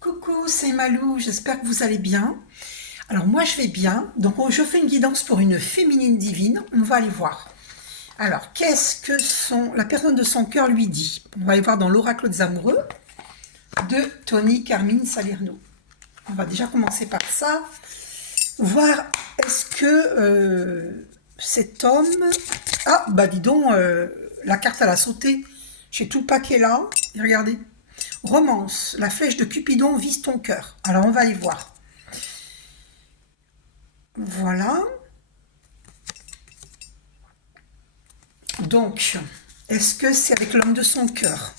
Coucou, c'est Malou, j'espère que vous allez bien. Alors moi je vais bien, donc je fais une guidance pour une féminine divine, on va aller voir. Alors qu'est-ce que la personne de son cœur lui dit? On va aller voir dans l'oracle des amoureux de Tony Carmine Salerno. On va déjà commencer par ça, voir est-ce que cet homme... Ah bah dis donc, la carte elle a sauté, j'ai tout le paquet là, et regardez. Romance, la flèche de Cupidon vise ton cœur. Alors on va y voir. Voilà. Donc, est-ce que c'est avec l'homme de son cœur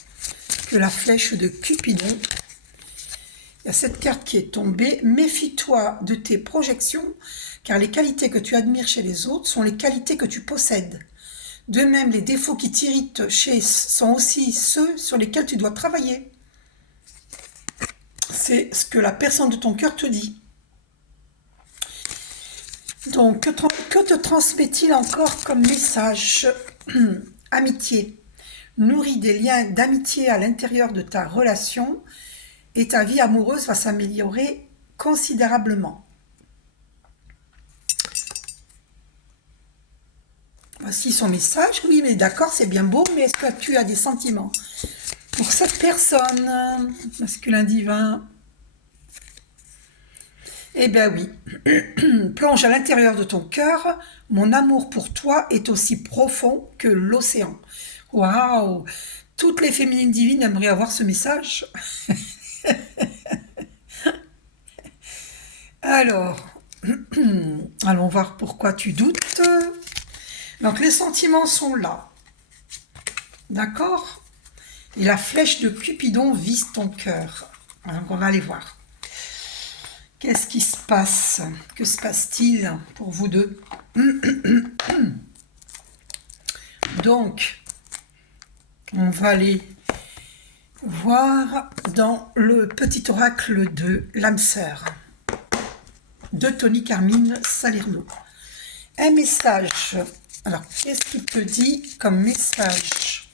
que la flèche de Cupidon? Il y a cette carte qui est tombée. Méfie-toi de tes projections, car les qualités que tu admires chez les autres sont les qualités que tu possèdes. De même, les défauts qui t'irritent sont aussi ceux sur lesquels tu dois travailler. C'est ce que la personne de ton cœur te dit. Donc, que te transmet-il encore comme message? Amitié. Nourris des liens d'amitié à l'intérieur de ta relation et ta vie amoureuse va s'améliorer considérablement. Voici son message. Oui, mais d'accord, c'est bien beau, mais est-ce que tu as des sentiments pour cette personne? Masculin divin. Eh bien oui, plonge à l'intérieur de ton cœur, mon amour pour toi est aussi profond que l'océan. Waouh! Toutes les féminines divines aimeraient avoir ce message. Alors, allons voir pourquoi tu doutes. Donc les sentiments sont là. D'accord? Et la flèche de Cupidon vise ton cœur. Donc on va aller voir. Qu'est-ce qui se passe? Que se passe-t-il pour vous deux? Donc, on va aller voir dans le petit oracle de l'âme sœur de Tony Carmine Salerno. Un message. Alors, qu'est-ce qu'il te dit comme message?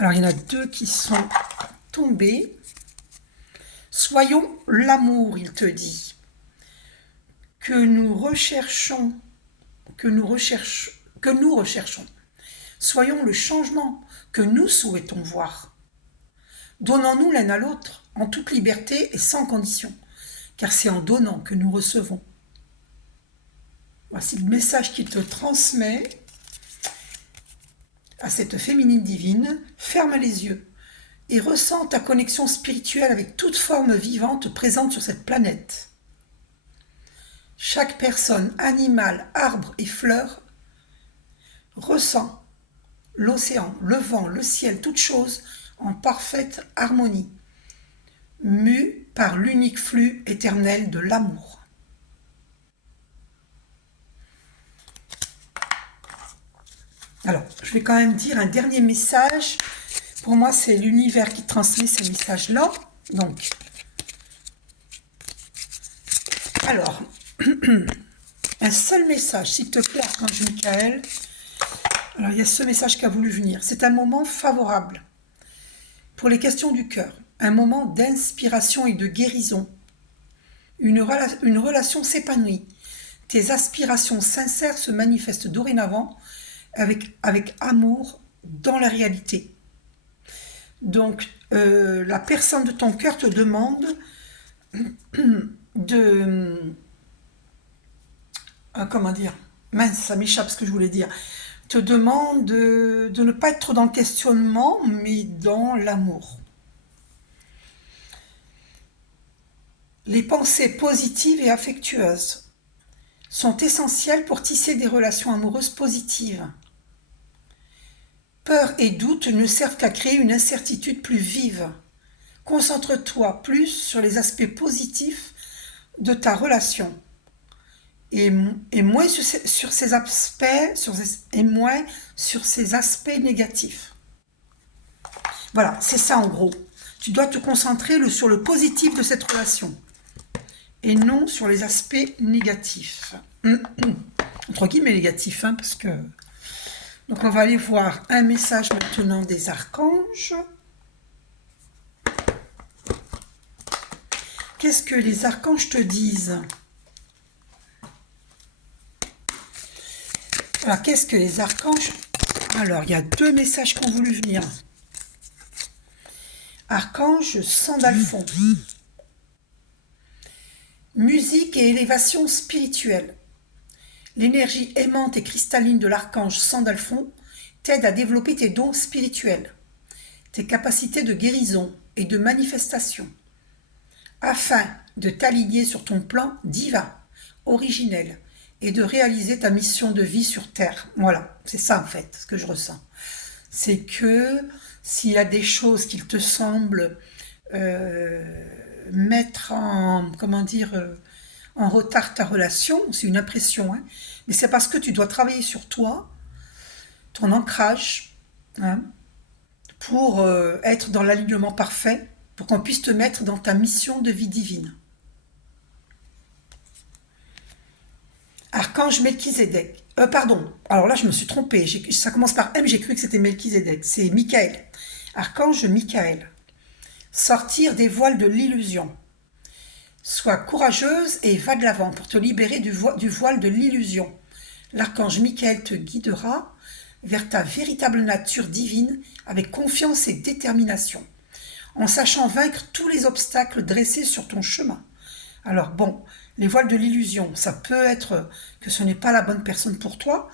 Alors, il y en a deux qui sont tombés. Soyons l'amour, il te dit, que nous recherchons. Soyons le changement que nous souhaitons voir. Donnons-nous l'un à l'autre en toute liberté et sans condition, car c'est en donnant que nous recevons. Voici le message qu'il te transmet à cette féminine divine. Ferme les yeux et ressens ta connexion spirituelle avec toute forme vivante présente sur cette planète. Chaque personne, animal, arbre et fleur ressent l'océan, le vent, le ciel, toute chose en parfaite harmonie, mue par l'unique flux éternel de l'amour. Alors, je vais quand même dire un dernier message. Pour moi, c'est l'univers qui transmet ces messages-là. Donc, alors, un seul message, s'il te plaît, Archange Michael. Alors, il y a ce message qui a voulu venir. C'est un moment favorable pour les questions du cœur. Un moment d'inspiration et de guérison. Une relation s'épanouit. Tes aspirations sincères se manifestent dorénavant avec amour dans la réalité. Donc, la personne de ton cœur te demande de... comment dire? Mince, ça m'échappe ce que je voulais dire. Te demande de ne pas être dans le questionnement, mais dans l'amour. Les pensées positives et affectueuses sont essentielles pour tisser des relations amoureuses positives. Peur et doute ne servent qu'à créer une incertitude plus vive. Concentre-toi plus sur les aspects positifs de ta relation et moins sur ces aspects négatifs. Voilà, c'est ça en gros. Tu dois te concentrer sur le positif de cette relation et non sur les aspects négatifs. Entre guillemets négatifs, hein, parce que... Donc on va aller voir un message maintenant des archanges. qu'est-ce que les archanges te disent? Alors, qu'est-ce que les archanges... Alors, il y a 2 messages qui ont voulu venir. Archange Sandalphon. Musique et élévation spirituelle. L'énergie aimante et cristalline de l'archange Sandalphon t'aide à développer tes dons spirituels, tes capacités de guérison et de manifestation, afin de t'aligner sur ton plan divin, originel, et de réaliser ta mission de vie sur Terre. Voilà, c'est ça en fait, ce que je ressens. C'est que s'il y a des choses qui te semblent mettre en, comment dire, en retard ta relation, c'est une impression, hein, mais c'est parce que tu dois travailler sur toi, ton ancrage, hein, pour être dans l'alignement parfait, pour qu'on puisse te mettre dans ta mission de vie divine. Archange Melchizedek. Pardon, alors là je me suis trompée, ça commence par M, j'ai cru que c'était Melchizedek, c'est Michael. Archange Michael. Sortir des voiles de l'illusion. Sois courageuse et va de l'avant pour te libérer du voile de l'illusion. L'archange Michael te guidera vers ta véritable nature divine avec confiance et détermination, en sachant vaincre tous les obstacles dressés sur ton chemin. Alors bon, les voiles de l'illusion, ça peut être que ce n'est pas la bonne personne pour toi,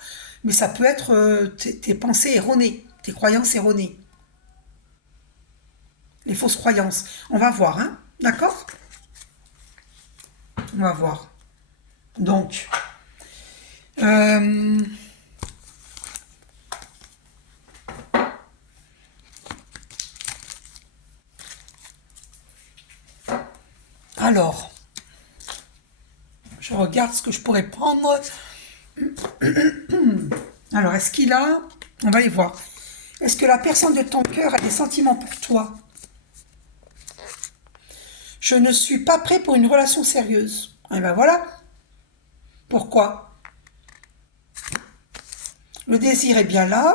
mais ça peut être tes pensées erronées, tes croyances erronées. Les fausses croyances. On va voir, hein? D'accord? On va voir. Donc, alors, je regarde ce que je pourrais prendre. Alors, est-ce qu'il a... On va aller voir. Est-ce que la personne de ton cœur a des sentiments pour toi? Je ne suis pas prêt pour une relation sérieuse. Et ben voilà. Pourquoi? Le désir est bien là.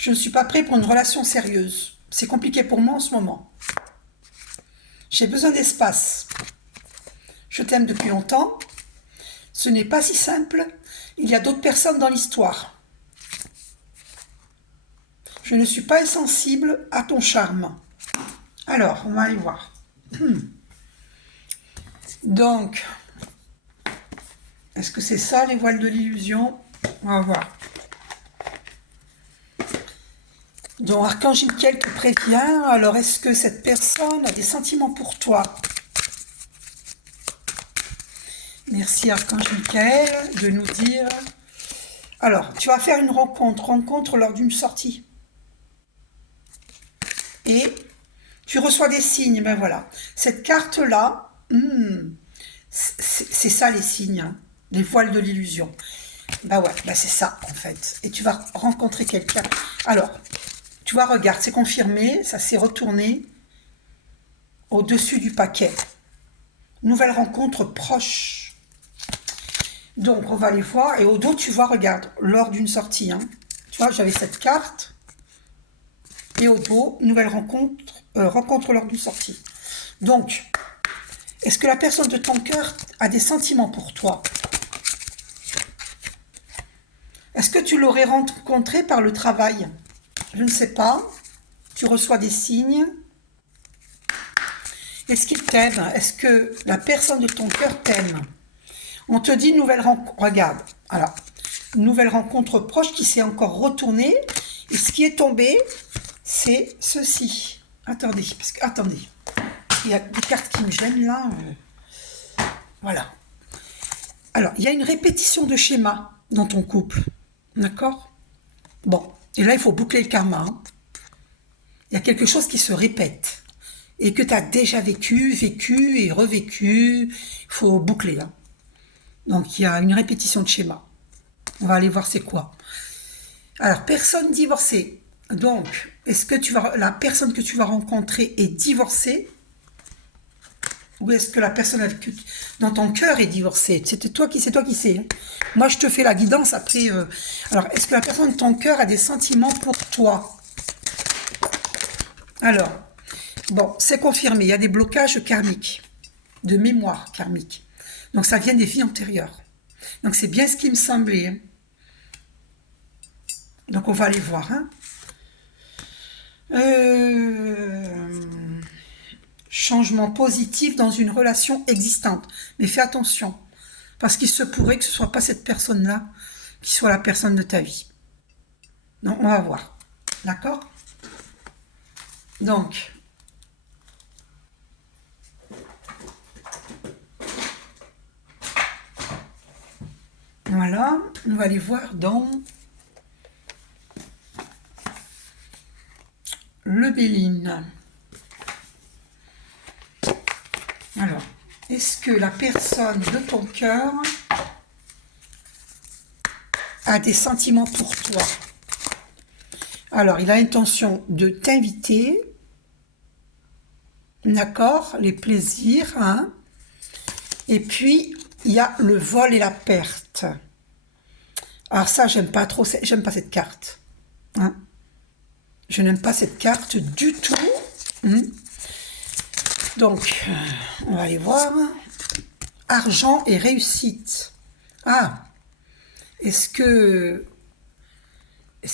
Je ne suis pas prêt pour une relation sérieuse. C'est compliqué pour moi en ce moment. J'ai besoin d'espace. Je t'aime depuis longtemps. Ce n'est pas si simple. Il y a d'autres personnes dans l'histoire. Je ne suis pas insensible à ton charme. Alors, on va aller voir. Donc, est-ce que c'est ça les voiles de l'illusion? On va voir. Donc, Archange Michael te prévient. Alors, est-ce que cette personne a des sentiments pour toi? Merci Archange Michael de nous dire. Alors, tu vas faire une rencontre lors d'une sortie. Et tu reçois des signes, ben voilà. Cette carte-là, c'est ça les signes, hein, les voiles de l'illusion. Ben ouais, ben c'est ça en fait. Et tu vas rencontrer quelqu'un. Alors, tu vois, regarde, c'est confirmé, ça s'est retourné au-dessus du paquet. Nouvelle rencontre proche. Donc, on va aller voir. Et au dos, tu vois, regarde, lors d'une sortie. Hein, tu vois, j'avais cette carte. Et au dos, nouvelle rencontre lors d'une sortie. Donc, est-ce que la personne de ton cœur a des sentiments pour toi? Est-ce que tu l'aurais rencontré par le travail? Je ne sais pas. Tu reçois des signes. Est-ce qu'il t'aime? Est-ce que la personne de ton cœur t'aime? On te dit nouvelle rencontre. Regarde. Alors, nouvelle rencontre proche qui s'est encore retournée. Et ce qui est tombé, c'est ceci. Attendez, parce que attendez. Il y a des cartes qui me gênent là. Voilà. Alors, il y a une répétition de schéma dans ton couple. D'accord? Bon. Et là, il faut boucler le karma. Hein. Il y a quelque chose qui se répète. Et que tu as déjà vécu et revécu. Il faut boucler. Hein. Donc, il y a une répétition de schéma. On va aller voir c'est quoi. Alors, personne divorcée. Donc, est-ce que la personne que tu vas rencontrer est divorcée? Ou est-ce que la personne dans ton cœur est divorcée? C'est toi qui sais. Hein. Moi, je te fais la guidance après. Alors, est-ce que la personne de ton cœur a des sentiments pour toi? Alors, Bon, c'est confirmé, il y a des blocages karmiques, de mémoire karmique. Donc ça vient des vies antérieures. Donc c'est bien ce qui me semblait. Hein. Donc on va aller voir. Hein. Changement positif dans une relation existante. Mais fais attention, parce qu'il se pourrait que ce ne soit pas cette personne-là qui soit la personne de ta vie. Donc on va voir. D'accord? Donc, voilà, on va aller voir dans le Béline. Alors, est-ce que la personne de ton cœur a des sentiments pour toi? Alors, il a l'intention de t'inviter, d'accord, les plaisirs, hein. Et puis, il y a le vol et la perte. Alors ça, j'aime pas trop, j'aime pas cette carte. Hein. Je n'aime pas cette carte du tout. Donc, on va aller voir. Argent et réussite. Ah, est-ce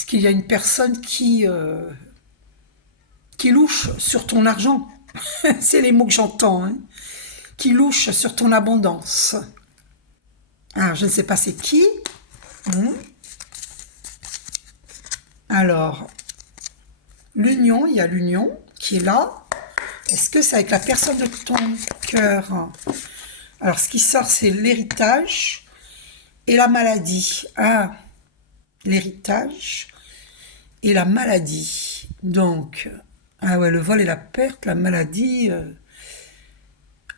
qu'il y a une personne qui louche sur ton argent? C'est les mots que j'entends. Hein. Qui louche sur ton abondance. Alors, je ne sais pas c'est qui. Alors, l'union, il y a l'union qui est là. Est-ce que c'est avec la personne de ton cœur? Alors, ce qui sort, c'est l'héritage et la maladie. Ah, l'héritage et la maladie. Donc, ah ouais, le vol et la perte, la maladie.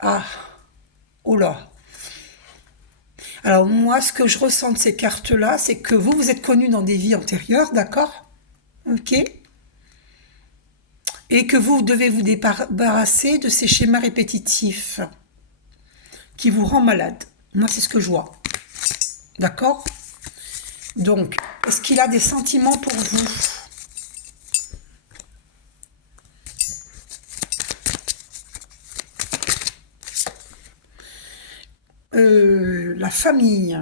Ah, oh là. Alors, moi, ce que je ressens de ces cartes-là, c'est que vous êtes connus dans des vies antérieures, d'accord? Ok? Et que vous devez vous débarrasser de ces schémas répétitifs qui vous rendent malade. Moi, c'est ce que je vois. D'accord? Donc, est-ce qu'il a des sentiments pour vous? La famille.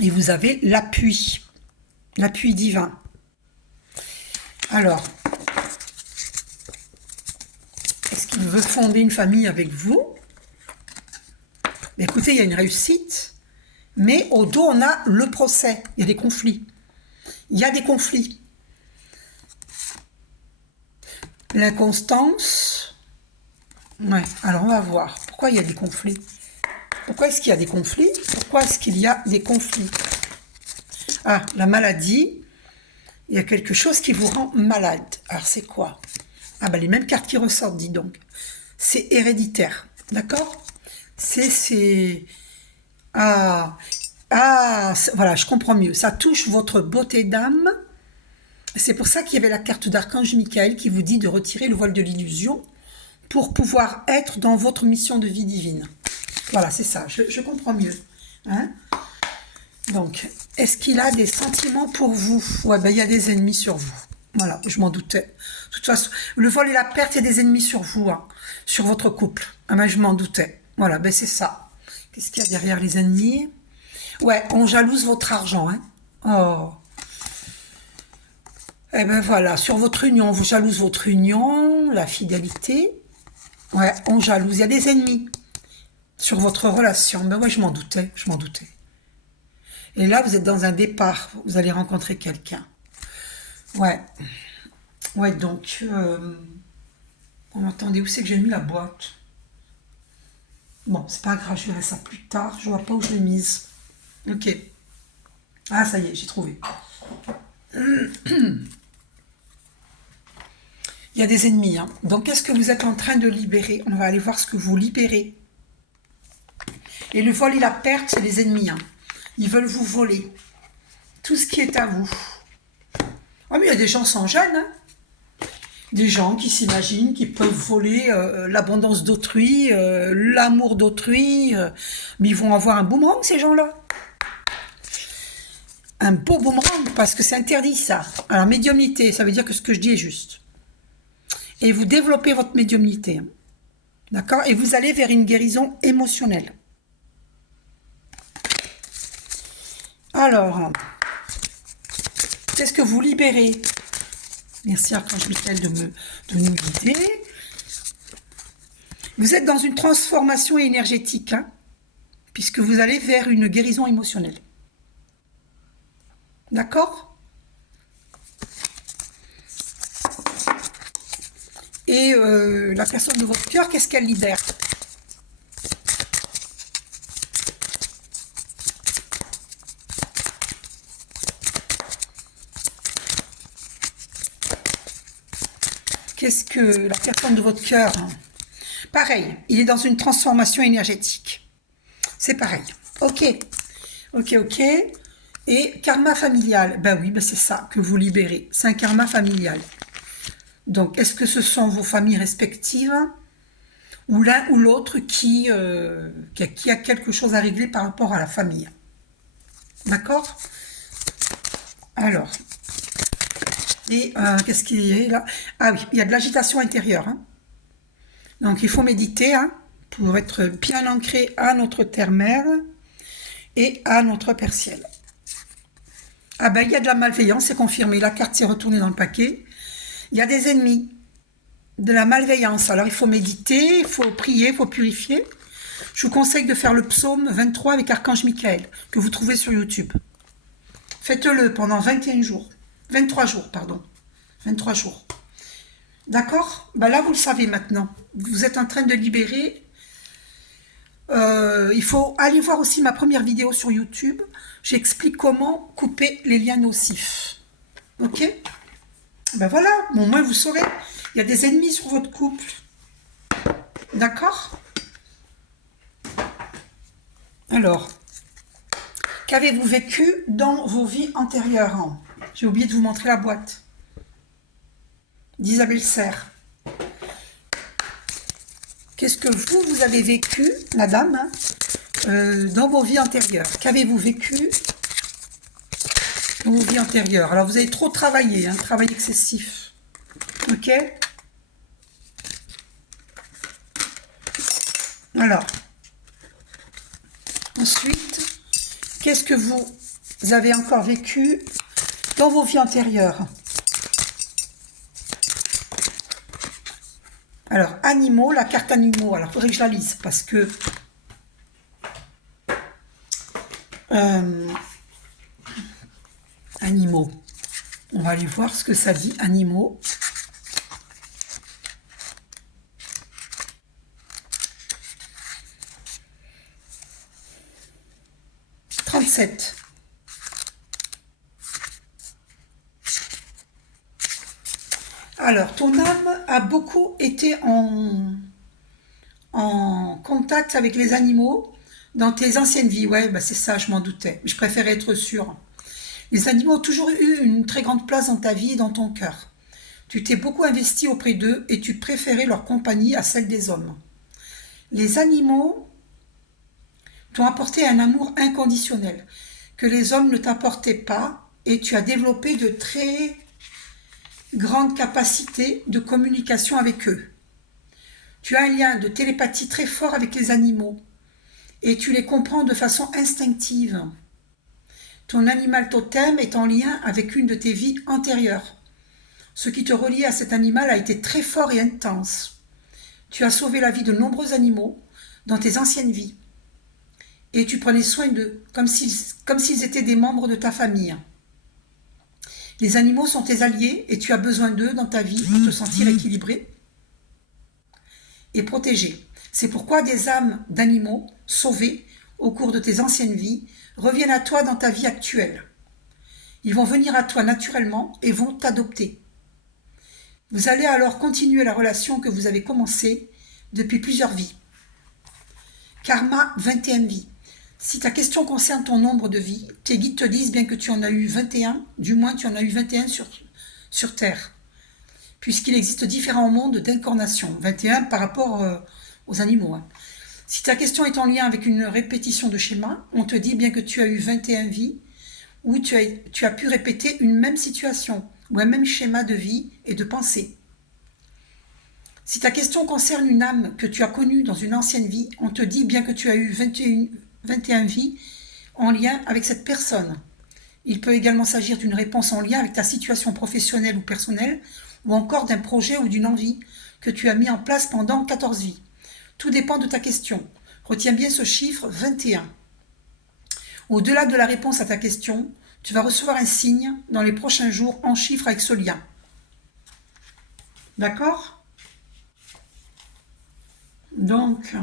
Et vous avez l'appui divin. Alors, est-ce qu'il veut fonder une famille avec vous? Écoutez, il y a une réussite, mais au dos, on a le procès. Il y a des conflits. Il y a des conflits. L'inconstance. Ouais, alors on va voir. Pourquoi il y a des conflits? Pourquoi est-ce qu'il y a des conflits? Pourquoi est-ce qu'il y a des conflits? Ah, la maladie. Il y a quelque chose qui vous rend malade. Alors, c'est quoi? Ah, ben les mêmes cartes qui ressortent, dis donc. C'est héréditaire. D'accord? Voilà, je comprends mieux. Ça touche votre beauté d'âme. C'est pour ça qu'il y avait la carte d'Archange Michael qui vous dit de retirer le voile de l'illusion pour pouvoir être dans votre mission de vie divine. Voilà, c'est ça. Je comprends mieux. Hein? Donc, est-ce qu'il a des sentiments pour vous? Ouais, ben il y a des ennemis sur vous. Voilà, je m'en doutais. De toute façon, le vol et la perte, il y a des ennemis sur vous, hein, sur votre couple. Ah ben, je m'en doutais. Voilà, ben c'est ça. Qu'est-ce qu'il y a derrière les ennemis? Ouais, on jalouse votre argent, hein. Oh. Eh ben voilà, sur votre union, on vous jalouse votre union, la fidélité. Ouais, on jalouse. Il y a des ennemis sur votre relation. Ben ouais, je m'en doutais, je m'en doutais. Et là, vous êtes dans un départ. Vous allez rencontrer quelqu'un. Ouais. Ouais, donc... Oh, attendez, où c'est que j'ai mis la boîte? Bon, c'est pas grave, je verrai ça plus tard. Je vois pas où je l'ai mise. Ok. Ah, ça y est, j'ai trouvé. Il y a des ennemis. Hein. Donc, qu'est-ce que vous êtes en train de libérer? On va aller voir ce que vous libérez. Et le vol et la perte, c'est les ennemis. Hein. Ils veulent vous voler. Tout ce qui est à vous. Oh, mais il y a des gens sans gêne. Hein. Des gens qui s'imaginent qu'ils peuvent voler l'abondance d'autrui, l'amour d'autrui. Mais ils vont avoir un boomerang, ces gens-là. Un beau boomerang, parce que c'est interdit, ça. Alors, médiumnité, ça veut dire que ce que je dis est juste. et vous développez votre médiumnité. D'accord? Et vous allez vers une guérison émotionnelle. Alors, qu'est-ce que vous libérez? Merci Archange Michael de nous guider. Vous êtes dans une transformation énergétique, hein, puisque vous allez vers une guérison émotionnelle. D'accord? Et la personne de votre cœur, qu'est-ce qu'elle libère? Qu'est-ce que la personne de votre cœur? Pareil, il est dans une transformation énergétique. C'est pareil. Ok, ok, ok. Et karma familial, ben oui, ben c'est ça que vous libérez. C'est un karma familial. Donc, est-ce que ce sont vos familles respectives ou l'un ou l'autre qui a quelque chose à régler par rapport à la famille? D'accord? Alors, et qu'est-ce qu'il y a là? Ah oui, il y a de l'agitation intérieure. Hein. Donc, il faut méditer hein, pour être bien ancré à notre terre-mère et à notre Père Ciel. Ah ben, il y a de la malveillance, c'est confirmé. La carte s'est retournée dans le paquet. Il y a des ennemis, de la malveillance. Alors, il faut méditer, il faut prier, il faut purifier. Je vous conseille de faire le psaume 23 avec Archange Michael, que vous trouvez sur YouTube. Faites-le pendant 21 jours. 23 jours, pardon. 23 jours. D'accord? Ben là, vous le savez maintenant. Vous êtes en train de libérer. Il faut aller voir aussi ma première vidéo sur YouTube. J'explique comment couper les liens nocifs. Ok? Ben voilà, bon, au moins vous saurez. Il y a des ennemis sur votre couple. D'accord? Alors, qu'avez-vous vécu dans vos vies antérieures? J'ai oublié de vous montrer la boîte. D'Isabelle Serre. Qu'est-ce que vous avez vécu, madame, dans vos vies antérieures? Qu'avez-vous vécu dans vos vies antérieures? Alors, vous avez trop travaillé, un travail excessif. Ok? Alors, ensuite, qu'est-ce que vous avez encore vécu dans vos vies antérieures? Alors, animaux, la carte animaux. Alors, il faudrait que je la lise parce que... animaux. On va aller voir ce que ça dit, animaux. « 37. Alors, ton âme a beaucoup été en contact avec les animaux dans tes anciennes vies. Ouais, bah c'est ça, je m'en doutais. Je préférais être sûre. Les animaux ont toujours eu une très grande place dans ta vie et dans ton cœur. Tu t'es beaucoup investi auprès d'eux et tu préférais leur compagnie à celle des hommes. Les animaux t'ont apporté un amour inconditionnel que les hommes ne t'apportaient pas et tu as développé de très grandes capacités de communication avec eux. Tu as un lien de télépathie très fort avec les animaux et tu les comprends de façon instinctive. Ton animal totem est en lien avec une de tes vies antérieures. Ce qui te reliait à cet animal a été très fort et intense. Tu as sauvé la vie de nombreux animaux dans tes anciennes vies. Et tu prenais soin d'eux, comme s'ils étaient des membres de ta famille. Les animaux sont tes alliés et tu as besoin d'eux dans ta vie pour te sentir équilibré et protégé. C'est pourquoi des âmes d'animaux sauvés au cours de tes anciennes vies reviennent à toi dans ta vie actuelle. Ils vont venir à toi naturellement et vont t'adopter. Vous allez alors continuer la relation que vous avez commencée depuis plusieurs vies. Karma 21 vies. Si ta question concerne ton nombre de vies, tes guides te disent bien que tu en as eu 21, du moins tu en as eu 21 sur Terre, puisqu'il existe différents mondes d'incarnation, 21 par rapport aux animaux. Hein. Si ta question est en lien avec une répétition de schéma, on te dit bien que tu as eu 21 vies, où tu as pu répéter une même situation, ou un même schéma de vie et de pensée. Si ta question concerne une âme que tu as connue dans une ancienne vie, on te dit bien que tu as eu 21 vies en lien avec cette personne. Il peut également s'agir d'une réponse en lien avec ta situation professionnelle ou personnelle, ou encore d'un projet ou d'une envie que tu as mis en place pendant 14 vies. Tout dépend de ta question. Retiens bien ce chiffre 21. Au-delà de la réponse à ta question, tu vas recevoir un signe dans les prochains jours en chiffre avec ce lien. D'accord? Donc,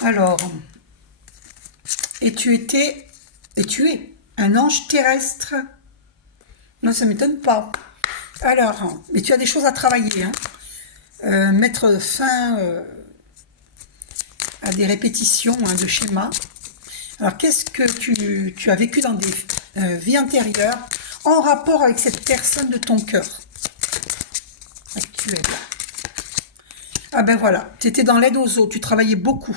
alors, et tu es un ange terrestre. Non, ça ne m'étonne pas. Alors, mais tu as des choses à travailler, hein. Mettre fin à des répétitions, hein, de schémas. Alors, qu'est-ce que tu as vécu dans des vies antérieures en rapport avec cette personne de ton cœur actuelle? Ah ben voilà, tu étais dans l'aide aux autres, tu travaillais beaucoup.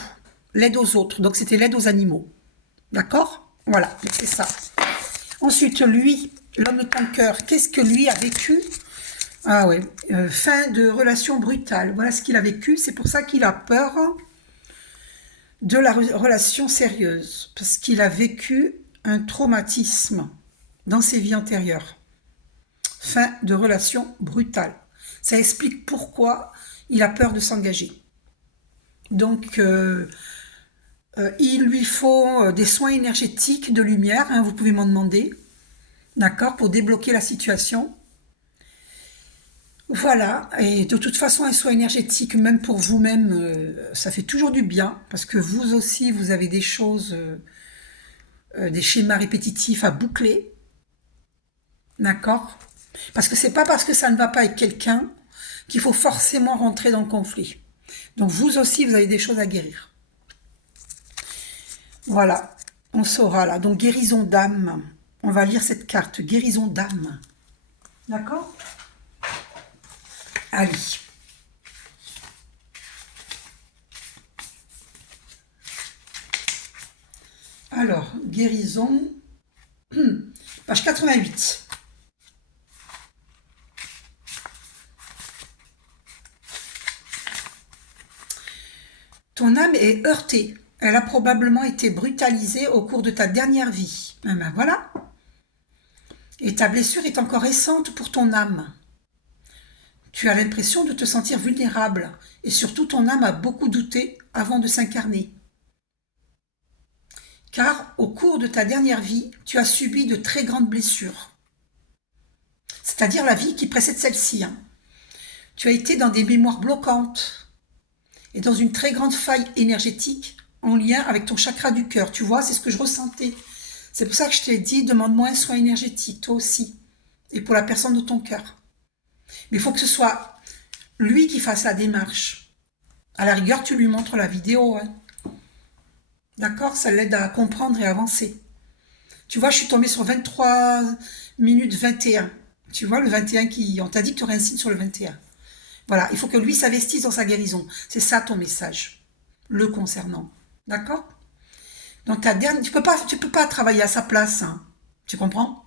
L'aide aux autres, donc c'était l'aide aux animaux. D'accord? Voilà, c'est ça. Ensuite, lui, l'homme de ton cœur, qu'est-ce que lui a vécu? Ah oui, fin de relation brutale. Voilà ce qu'il a vécu. C'est pour ça qu'il a peur de la relation sérieuse. Parce qu'il a vécu un traumatisme dans ses vies antérieures. Fin de relation brutale. Ça explique pourquoi il a peur de s'engager. Donc, il lui faut des soins énergétiques de lumière, hein, vous pouvez m'en demander, d'accord, pour débloquer la situation. Voilà, et de toute façon, un soin énergétique, même pour vous-même, ça fait toujours du bien, parce que vous aussi, vous avez des choses, des schémas répétitifs à boucler, d'accord? Parce que c'est pas parce que ça ne va pas avec quelqu'un qu'il faut forcément rentrer dans le conflit. Donc vous aussi, vous avez des choses à guérir. Voilà, on saura là. Donc guérison d'âme. On va lire cette carte, guérison d'âme. D'accord? Allez. Alors, guérison, page 88. Ton âme est heurtée. Elle a probablement été brutalisée au cours de ta dernière vie. Eh ben voilà. Et ta blessure est encore récente pour ton âme. Tu as l'impression de te sentir vulnérable. Et surtout, ton âme a beaucoup douté avant de s'incarner. Car au cours de ta dernière vie, tu as subi de très grandes blessures. C'est-à-dire la vie qui précède celle-ci, hein. Tu as été dans des mémoires bloquantes et dans une très grande faille énergétique en lien avec ton chakra du cœur. Tu vois, c'est ce que je ressentais. C'est pour ça que je t'ai dit, demande-moi un soin énergétique, toi aussi. Et pour la personne de ton cœur. Mais il faut que ce soit lui qui fasse la démarche. À la rigueur, tu lui montres la vidéo, hein. D'accord? Ça l'aide à comprendre et avancer. Tu vois, je suis tombée sur 23 minutes 21. Tu vois, le 21 qui... On t'a dit que tu aurais un signe sur le 21. Voilà, il faut que lui s'investisse dans sa guérison. C'est ça ton message, le concernant. D'accord? Dans ta dernière... tu peux pas travailler à sa place, hein. Tu comprends?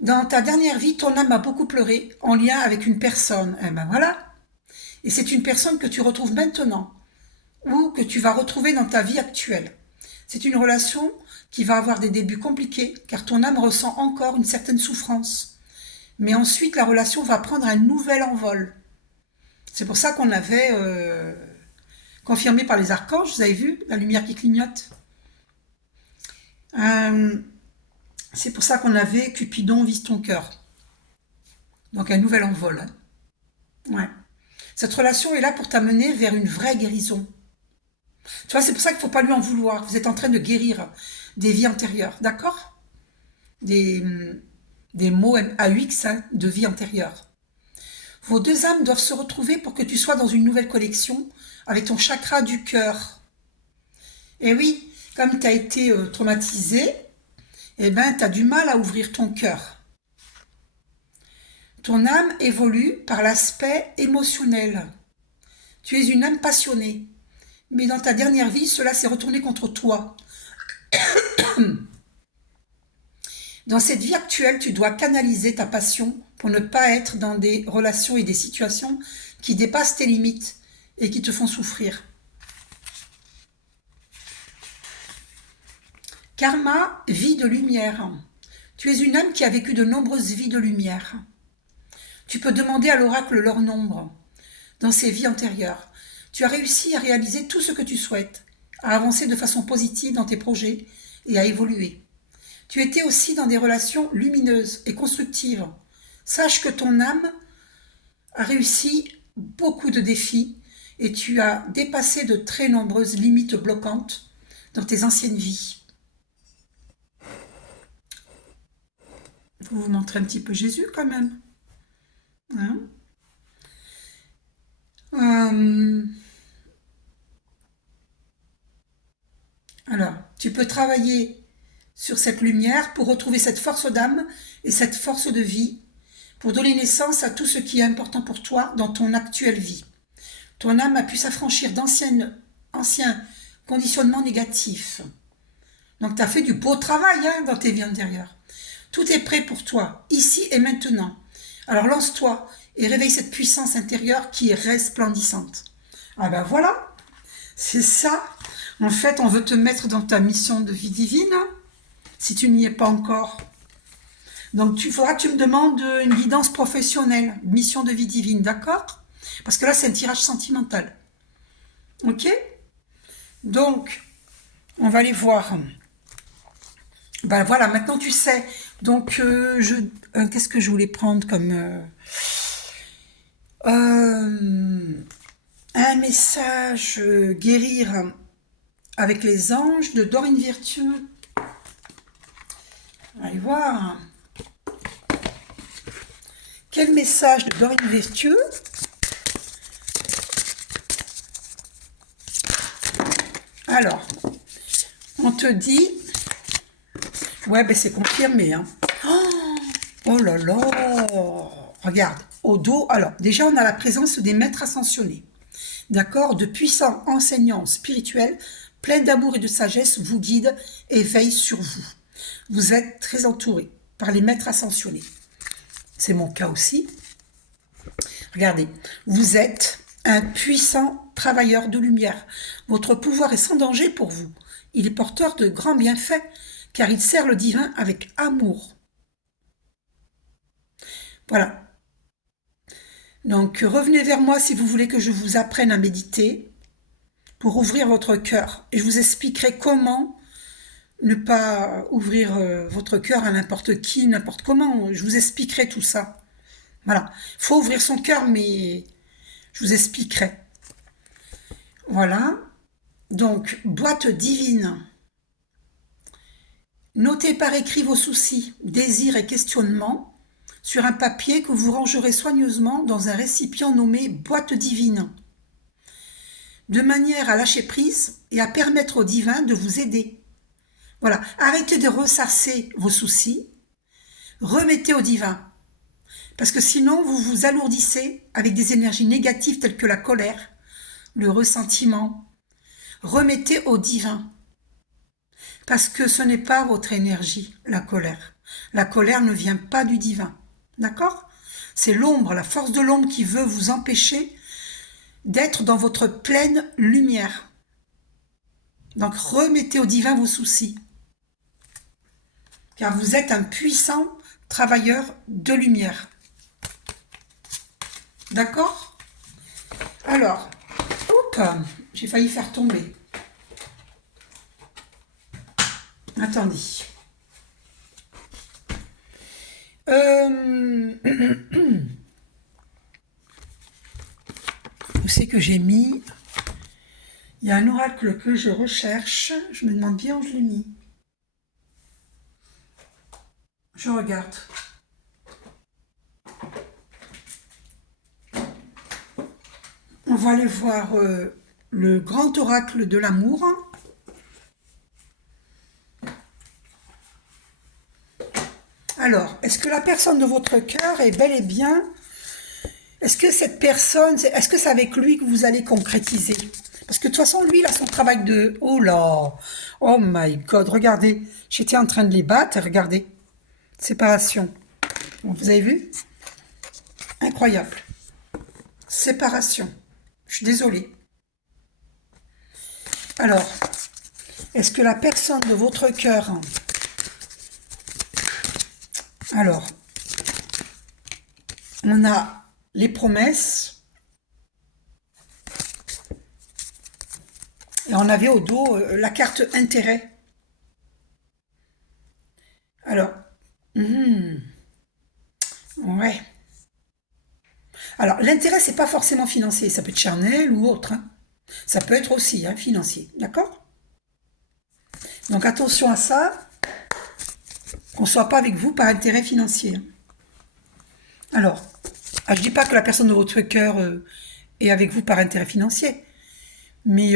Dans ta dernière vie, ton âme a beaucoup pleuré en lien avec une personne. Eh ben voilà. Et c'est une personne que tu retrouves maintenant ou que tu vas retrouver dans ta vie actuelle. C'est une relation qui va avoir des débuts compliqués car ton âme ressent encore une certaine souffrance. Mais ensuite, la relation va prendre un nouvel envol. C'est pour ça qu'on avait confirmé par les archanges, vous avez vu, la lumière qui clignote. C'est pour ça qu'on avait Cupidon vise ton cœur. Donc un nouvel envol, hein. Ouais. Cette relation est là pour t'amener vers une vraie guérison. Tu vois, c'est pour ça qu'il ne faut pas lui en vouloir. Vous êtes en train de guérir des vies antérieures, d'accord? Des, des mots AUX, hein, de vie antérieure. Vos deux âmes doivent se retrouver pour que tu sois dans une nouvelle connexion avec ton chakra du cœur. Et oui, comme tu as été traumatisé, eh ben, tu as du mal à ouvrir ton cœur. Ton âme évolue par l'aspect émotionnel. Tu es une âme passionnée. Mais dans ta dernière vie, cela s'est retourné contre toi. Dans cette vie actuelle, tu dois canaliser ta passion pour ne pas être dans des relations et des situations qui dépassent tes limites et qui te font souffrir. Karma, vie de lumière. Tu es une âme qui a vécu de nombreuses vies de lumière. Tu peux demander à l'oracle leur nombre dans ces vies antérieures. Tu as réussi à réaliser tout ce que tu souhaites, à avancer de façon positive dans tes projets et à évoluer. Tu étais aussi dans des relations lumineuses et constructives. Sache que ton âme a réussi beaucoup de défis et tu as dépassé de très nombreuses limites bloquantes dans tes anciennes vies. Je vais vous montrer un petit peu Jésus quand même. Hein? Alors, tu peux travailler sur cette lumière pour retrouver cette force d'âme et cette force de vie, pour donner naissance à tout ce qui est important pour toi dans ton actuelle vie. Ton âme a pu s'affranchir anciens conditionnements négatifs. Donc tu as fait du beau travail dans tes vies antérieures. Tout est prêt pour toi, ici et maintenant. Alors lance-toi et réveille cette puissance intérieure qui est resplendissante. Ah ben voilà, c'est ça. En fait, on veut te mettre dans ta mission de vie divine, si tu n'y es pas encore. Donc, il faudra que tu me demandes une guidance professionnelle, mission de vie divine, d'accord? Parce que là, c'est un tirage sentimental. Ok? Donc, on va aller voir. Ben voilà, maintenant tu sais. Donc, qu'est-ce que je voulais prendre comme... un message guérir avec les anges de Dorine Virtue. Allez voir. Quel message de Dorine Virtue? Alors, on te dit... Ouais, ben c'est confirmé. Hein. Oh là là. Regarde, au dos. Alors, déjà, on a la présence des maîtres ascensionnés. D'accord? De puissants enseignants spirituels, pleins d'amour et de sagesse, vous guident et veillent sur vous. Vous êtes très entourés par les maîtres ascensionnés. C'est mon cas aussi. Regardez, vous êtes un puissant travailleur de lumière. Votre pouvoir est sans danger pour vous. Il est porteur de grands bienfaits, car il sert le divin avec amour. Voilà. Donc, revenez vers moi si vous voulez que je vous apprenne à méditer pour ouvrir votre cœur. Et je vous expliquerai comment ne pas ouvrir votre cœur à n'importe qui, n'importe comment. Je vous expliquerai tout ça. Voilà. Il faut ouvrir son cœur, mais je vous expliquerai. Voilà. Donc, boîte divine. Notez par écrit vos soucis, désirs et questionnements sur un papier que vous rangerez soigneusement dans un récipient nommé boîte divine, de manière à lâcher prise et à permettre au divin de vous aider. Voilà, arrêtez de ressasser vos soucis, remettez au divin, parce que sinon vous vous alourdissez avec des énergies négatives telles que la colère, le ressentiment. Remettez au divin, parce que ce n'est pas votre énergie, la colère. La colère ne vient pas du divin. D'accord? C'est l'ombre, la force de l'ombre qui veut vous empêcher d'être dans votre pleine lumière. Donc remettez au divin vos soucis. Car vous êtes un puissant travailleur de lumière. D'accord? Alors, j'ai failli faire tomber. Attendez. Où c'est que j'ai mis? Il y a un oracle que je recherche. Je me demande bien où je l'ai mis. Je regarde. On va aller voir le grand oracle de l'amour. Alors, est-ce que la personne de votre cœur est bel et bien... Est-ce que cette personne... Est-ce que c'est avec lui que vous allez concrétiser? Parce que de toute façon, lui, il a son travail de... Oh là! Oh my God! Regardez, j'étais en train de les battre, regardez. Séparation. Bon, vous avez vu? Incroyable. Séparation. Je suis désolée. Alors, est-ce que la personne de votre cœur... Alors, on a les promesses. Et on avait au dos la carte intérêt. Alors, ouais. Alors, l'intérêt, c'est pas forcément financier. Ça peut être charnel ou autre, hein. Ça peut être aussi financier. D'accord? Donc, attention à ça. Qu'on ne soit pas avec vous par intérêt financier. Alors, je dis pas que la personne de votre cœur est avec vous par intérêt financier. Mais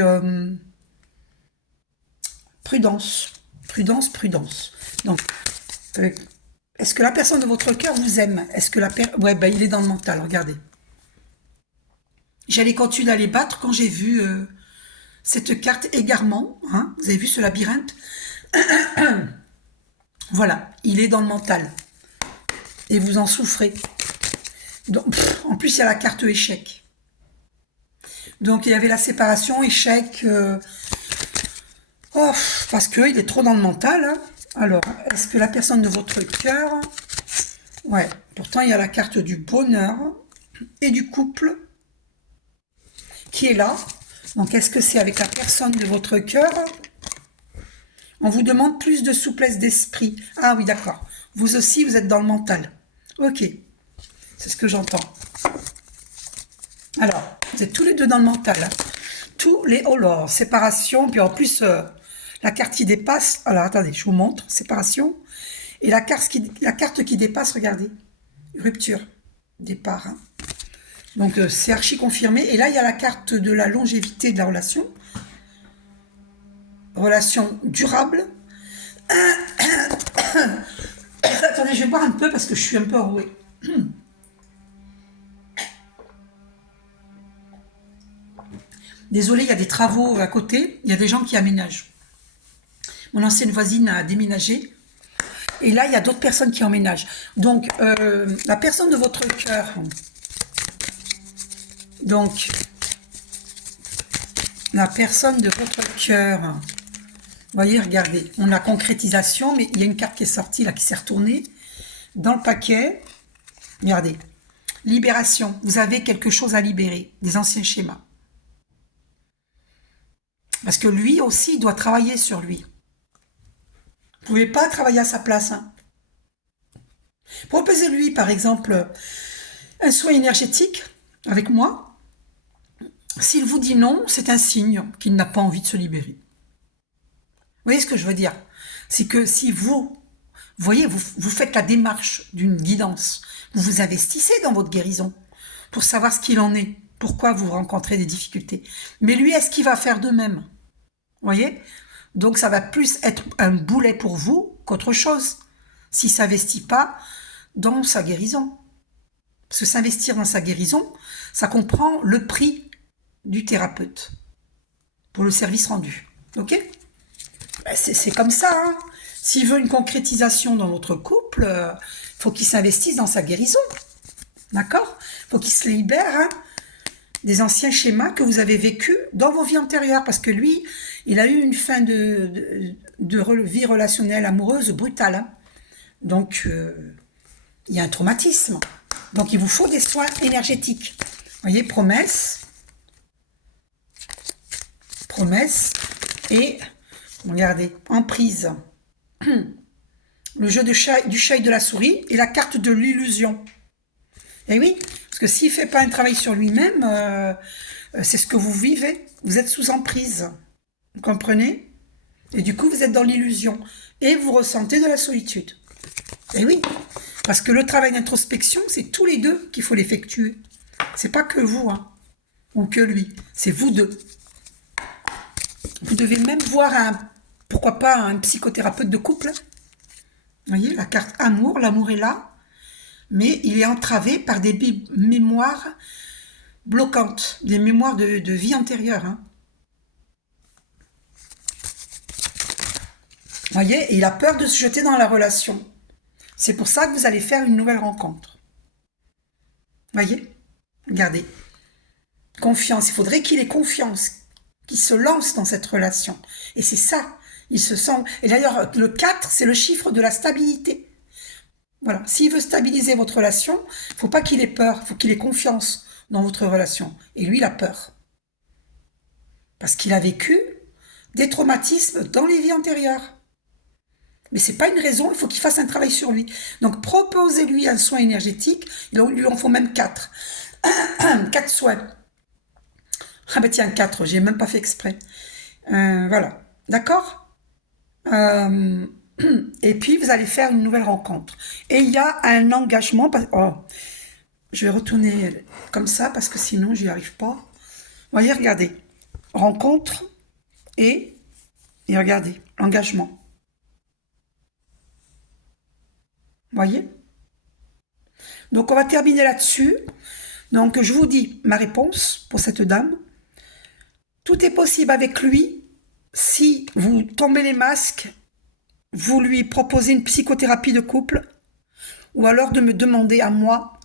prudence. Prudence, prudence. Donc, est-ce que la personne de votre cœur vous aime? Est-ce que ouais, ben, il est dans le mental, regardez. J'allais continuer d'aller battre quand j'ai vu cette carte égarement. Hein, vous avez vu ce labyrinthe? Voilà, il est dans le mental. Et vous en souffrez. Donc, en plus, il y a la carte échec. Donc, il y avait la séparation, échec. Parce qu'il est trop dans le mental. Hein. Alors, est-ce que la personne de votre cœur... Ouais, pourtant, il y a la carte du bonheur et du couple qui est là. Donc, est-ce que c'est avec la personne de votre cœur? On vous demande plus de souplesse d'esprit. Ah oui, d'accord. Vous aussi, vous êtes dans le mental. Ok. C'est ce que j'entends. Alors, vous êtes tous les deux dans le mental. Hein. Tous les... Oh là, séparation. Puis en plus, la carte qui dépasse... Alors, attendez, je vous montre. Séparation. Et la carte qui dépasse, regardez. Rupture. Départ. Hein. Donc, c'est archi confirmé. Et là, il y a la carte de la longévité de la relation. Relation durable. Attendez, je vais boire un peu parce que je suis un peu enrouée. Désolée, il y a des travaux à côté. Il y a des gens qui aménagent. Mon ancienne voisine a déménagé. Et là, il y a d'autres personnes qui emménagent. Donc, la personne de votre cœur... Donc, la personne de votre cœur... Vous voyez, regardez, on a concrétisation, mais il y a une carte qui est sortie, là, qui s'est retournée. Dans le paquet, regardez, libération. Vous avez quelque chose à libérer, des anciens schémas. Parce que lui aussi, il doit travailler sur lui. Vous ne pouvez pas travailler à sa place. Hein. Proposez-lui, par exemple, un soin énergétique avec moi. S'il vous dit non, c'est un signe qu'il n'a pas envie de se libérer. Vous voyez ce que je veux dire? C'est que si vous voyez, vous faites la démarche d'une guidance, vous vous investissez dans votre guérison pour savoir ce qu'il en est, pourquoi vous rencontrez des difficultés. Mais lui, est-ce qu'il va faire de même? Vous voyez? Donc ça va plus être un boulet pour vous qu'autre chose, s'il ne s'investit pas dans sa guérison. Parce que s'investir dans sa guérison, ça comprend le prix du thérapeute pour le service rendu. Ok? C'est comme ça. Hein. S'il veut une concrétisation dans votre couple, faut qu'il s'investisse dans sa guérison. D'accord? Faut qu'il se libère hein, des anciens schémas que vous avez vécus dans vos vies antérieures. Parce que lui, il a eu une fin de vie relationnelle amoureuse brutale. Hein. Donc, il y a un traumatisme. Donc, il vous faut des soins énergétiques. Vous voyez, promesse. Promesse. Et... Regardez, emprise. Le jeu du chat et de la souris et la carte de l'illusion. Et oui, parce que s'il ne fait pas un travail sur lui-même, c'est ce que vous vivez. Vous êtes sous emprise. Vous comprenez? Et du coup, vous êtes dans l'illusion. Et vous ressentez de la solitude. Et oui, parce que le travail d'introspection, c'est tous les deux qu'il faut l'effectuer. C'est pas que vous, hein, ou que lui. C'est vous deux. Vous devez même voir pourquoi pas un psychothérapeute de couple. Vous voyez, la carte amour, l'amour est là, mais il est entravé par des mémoires bloquantes, des mémoires de vie antérieure. Hein. Vous voyez, et il a peur de se jeter dans la relation. C'est pour ça que vous allez faire une nouvelle rencontre. Voyez? Regardez. Confiance. Il faudrait qu'il ait confiance, qu'il se lance dans cette relation. Et c'est ça. Il se sent... Et d'ailleurs, le 4, c'est le chiffre de la stabilité. Voilà. S'il veut stabiliser votre relation, il ne faut pas qu'il ait peur. Il faut qu'il ait confiance dans votre relation. Et lui, il a peur. Parce qu'il a vécu des traumatismes dans les vies antérieures. Mais c'est pas une raison, il faut qu'il fasse un travail sur lui. Donc, proposez-lui un soin énergétique. Il lui en faut même 4. 4 soins. Ah ben tiens, 4, j'ai même pas fait exprès. Voilà. D'accord. Et puis, vous allez faire une nouvelle rencontre. Et il y a un engagement. Oh, je vais retourner comme ça parce que sinon, j'y arrive pas. Voyez, regardez. Rencontre et regardez, engagement. Voyez? Donc, on va terminer là-dessus. Donc, je vous dis ma réponse pour cette dame. Tout est possible avec lui si vous tombez les masques, vous lui proposez une psychothérapie de couple, ou alors de me demander à moi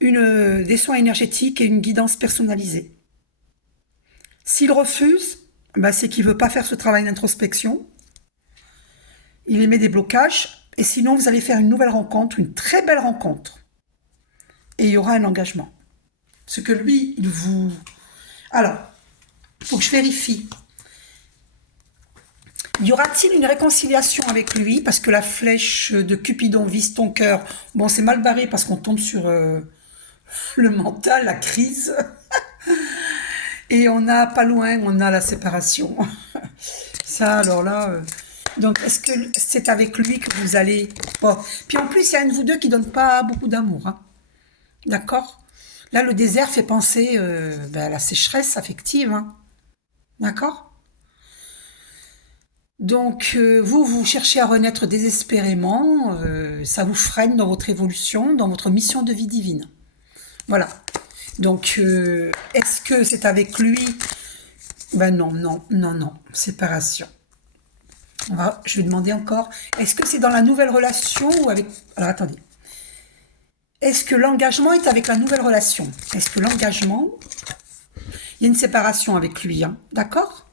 des soins énergétiques et une guidance personnalisée. S'il refuse, c'est qu'il ne veut pas faire ce travail d'introspection. Il émet des blocages. Et sinon, vous allez faire une nouvelle rencontre, une très belle rencontre. Et il y aura un engagement. Ce que lui, il vous... Alors, il faut que je vérifie. Y aura-t-il une réconciliation avec lui? Parce que la flèche de Cupidon vise ton cœur. Bon, c'est mal barré parce qu'on tombe sur le mental, la crise. Et on a, pas loin, on a la séparation. Ça, alors là... Donc, est-ce que c'est avec lui que vous allez... Bon. Puis en plus, il y a un de vous deux qui ne donne pas beaucoup d'amour. Hein. D'accord? Là, le désert fait penser à la sécheresse affective. Hein. D'accord? Donc, vous cherchez à renaître désespérément. Ça vous freine dans votre évolution, dans votre mission de vie divine. Voilà. Donc, est-ce que c'est avec lui? Non. Séparation. Je vais demander encore. Est-ce que c'est dans la nouvelle relation ou avec... Alors, attendez. Est-ce que l'engagement est avec la nouvelle relation? Est-ce que l'engagement... Il y a une séparation avec lui, hein, d'accord?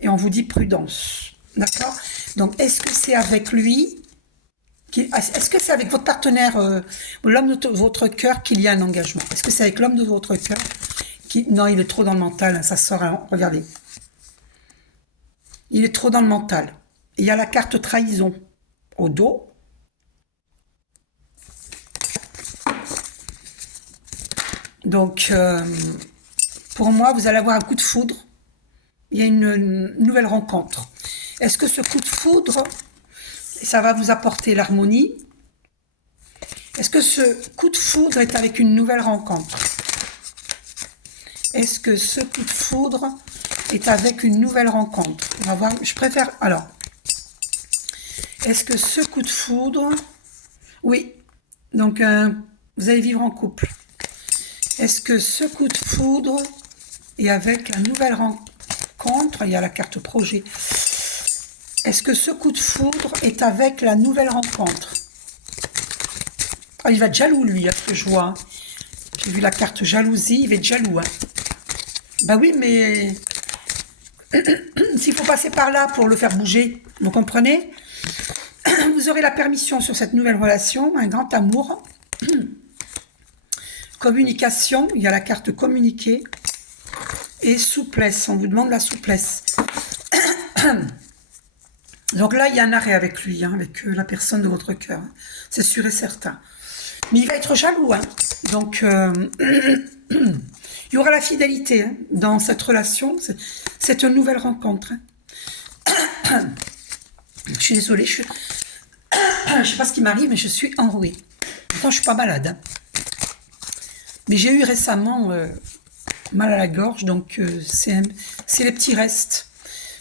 Et on vous dit prudence, d'accord? Donc, est-ce que c'est avec lui... Est-ce que c'est avec votre partenaire, l'homme de votre cœur, qu'il y a un engagement? Est-ce que c'est avec l'homme de votre cœur qui... Non, il est trop dans le mental, hein, ça sort... Hein, regardez. Il est trop dans le mental. Il y a la carte trahison au dos. Donc, pour moi, vous allez avoir un coup de foudre. Il y a une nouvelle rencontre. Est-ce que ce coup de foudre, ça va vous apporter l'harmonie? Est-ce que ce coup de foudre est avec une nouvelle rencontre? Est-ce que ce coup de foudre est avec une nouvelle rencontre? On va voir. Je préfère... Alors... Est-ce que ce coup de foudre... Oui. Donc, vous allez vivre en couple. Est-ce que ce coup de foudre est avec la nouvelle rencontre? Il y a la carte projet. Est-ce que ce coup de foudre est avec la nouvelle rencontre? Ah, il va être jaloux, lui, à ce que je vois. J'ai vu la carte jalousie, il va être jaloux. Hein. Bah oui, mais... S'il faut passer par là pour le faire bouger, vous comprenez? Vous aurez la permission sur cette nouvelle relation, un grand amour. Communication, il y a la carte communiquer. Et souplesse, on vous demande la souplesse. Donc là, il y a un arrêt avec lui, hein, avec la personne de votre cœur. Hein. C'est sûr et certain. Mais il va être jaloux. Hein. Donc, il y aura la fidélité hein, dans cette relation. C'est une nouvelle rencontre. Hein. Je suis désolée, je ne sais pas ce qui m'arrive, mais je suis enrouée. Pourtant, je ne suis pas malade. Hein. Mais j'ai eu récemment mal à la gorge, donc c'est les petits restes.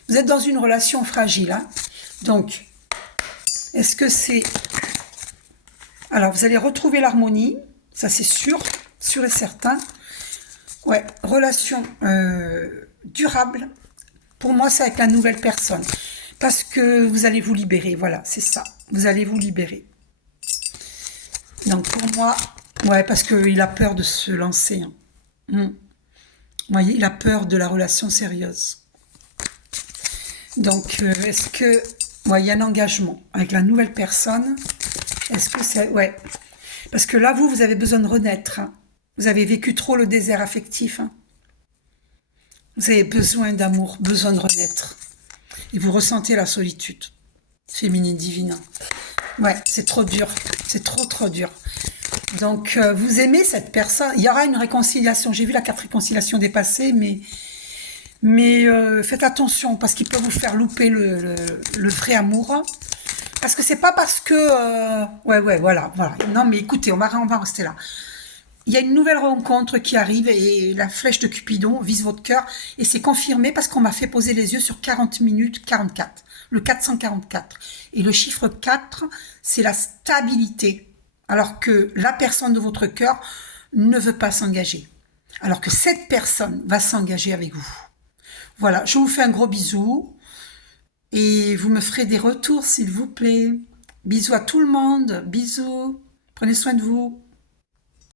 Vous êtes dans une relation fragile. Hein. Donc, est-ce que c'est... Alors, vous allez retrouver l'harmonie, ça c'est sûr et certain. Ouais, relation durable. Pour moi, c'est avec la nouvelle personne. Parce que vous allez vous libérer, voilà, c'est ça. Vous allez vous libérer. Donc pour moi, ouais, parce qu'il a peur de se lancer. Hein. Vous voyez, il a peur de la relation sérieuse. Donc, est-ce que... Ouais, il y a un engagement avec la nouvelle personne. Est-ce que c'est... Ouais. Parce que là, vous avez besoin de renaître. Hein. Vous avez vécu trop le désert affectif. Hein. Vous avez besoin d'amour, besoin de renaître. Et vous ressentez la solitude. Féminine divine. Ouais, c'est trop dur. C'est trop, trop dur. Donc, vous aimez cette personne. Il y aura une réconciliation. J'ai vu la carte réconciliation dépasser, mais faites attention parce qu'il peut vous faire louper le vrai amour. Parce que c'est pas parce que... ouais, voilà. Non, mais écoutez, on va rester là. Il y a une nouvelle rencontre qui arrive et la flèche de Cupidon vise votre cœur et c'est confirmé parce qu'on m'a fait poser les yeux sur 40 minutes 44, le 444. Et le chiffre 4, c'est la stabilité. Alors que la personne de votre cœur ne veut pas s'engager. Alors que cette personne va s'engager avec vous. Voilà, je vous fais un gros bisou et vous me ferez des retours s'il vous plaît. Bisous à tout le monde, bisous, prenez soin de vous.